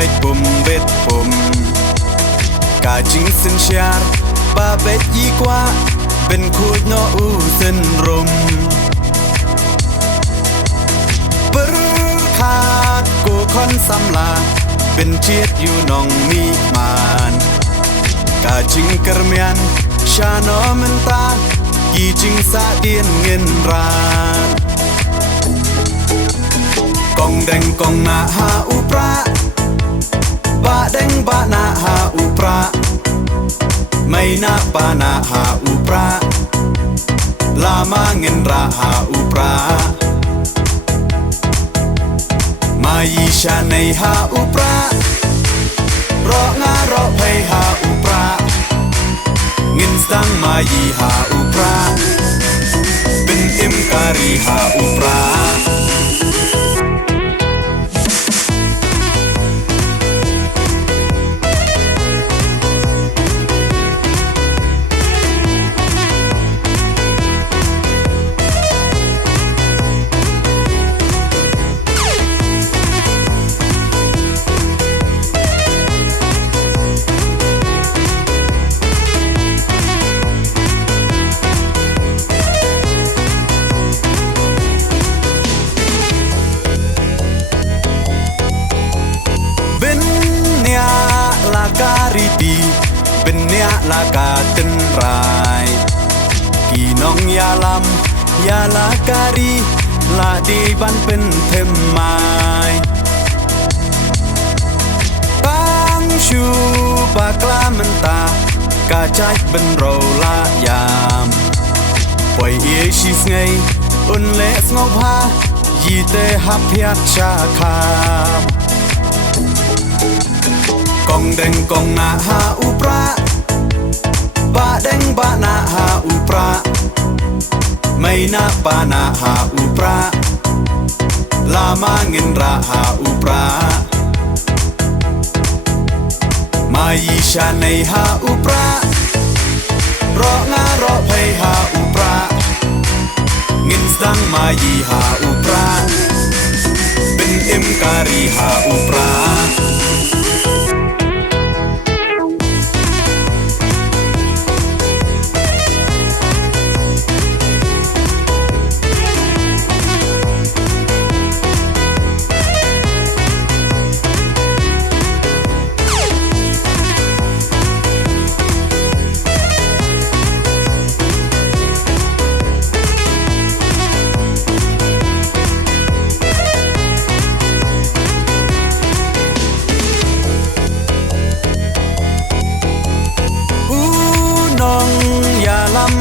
bait bum bet bumกาจิงสินเชียร์บาเบ็ดยีกว่าเป็นคูดโนอูสินรมปรขาดกูคอนสำลาเป็นเชียดอยู่นองมีมานกาจิงกระเมียนชาโนมันตากีจิงสาเดียนเงินรานกองแดงกองนาหาอุปราบะแดงบะนาหาอุปราไม่นาปานาหาอุปราลามาเงินราหาอุปรามายีชาในหาอุปรารองารอเพหาอุปราเงินสังมายีหาอุปราเป็นเอ็มการีหาอุปราดีเป็นเนียลากาตินรายกีน้องยาลำยาลาการีลาดีบันเป็นเทมไม้ปังชูบากลามันตากาใจเป็นเราลายามปล่อยเอชิสไงอุนเลสงบฮายีเตหับยักชาคากองแดงกองนาหาอุปราบะแดงบะนาหาอุปราไม่นาปานาหาอุปราลามาเงินราหาอุปรามายีชาในหาอุปรารองารอเพหาอุปราเงินสังมายีหาอุปราเป็นเอ็มการีหาอุปรา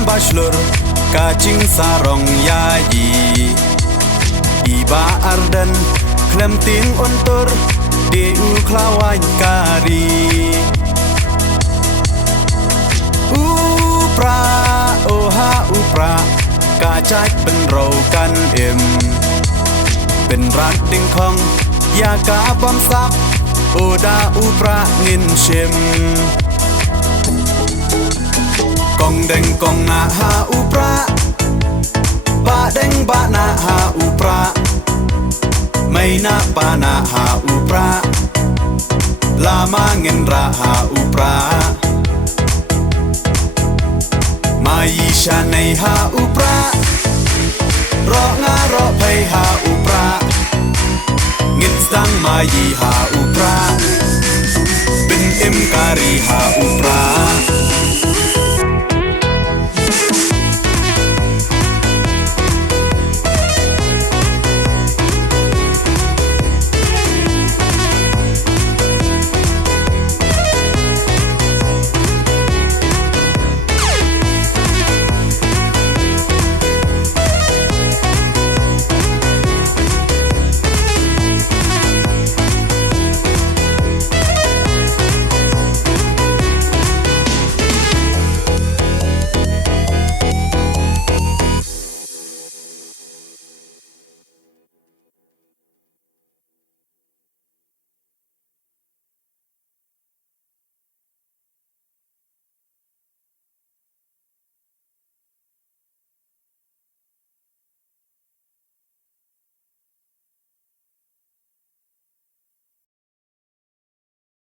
บาชลร์กาจิงสารองยายีอีบาอาร์ดันเคลมติงอนตอร์เดอูคลาวายการีอุปราโอฮาอุปรากาใจเป็นเรากันเอ็มเป็นรักดิ่งของยากาบอมซับโอดาอุปราเงินเชมกองแดงกองนาหาอุปราบะแดงบะนาหาอุปราไม่นาปานาหาอุปราลามาเงินราหาอุปรามายีชาในหาอุปรารองารอเพหาอุปราเงินสังมายีหาอุปราเป็นเอ็มการีหาอุป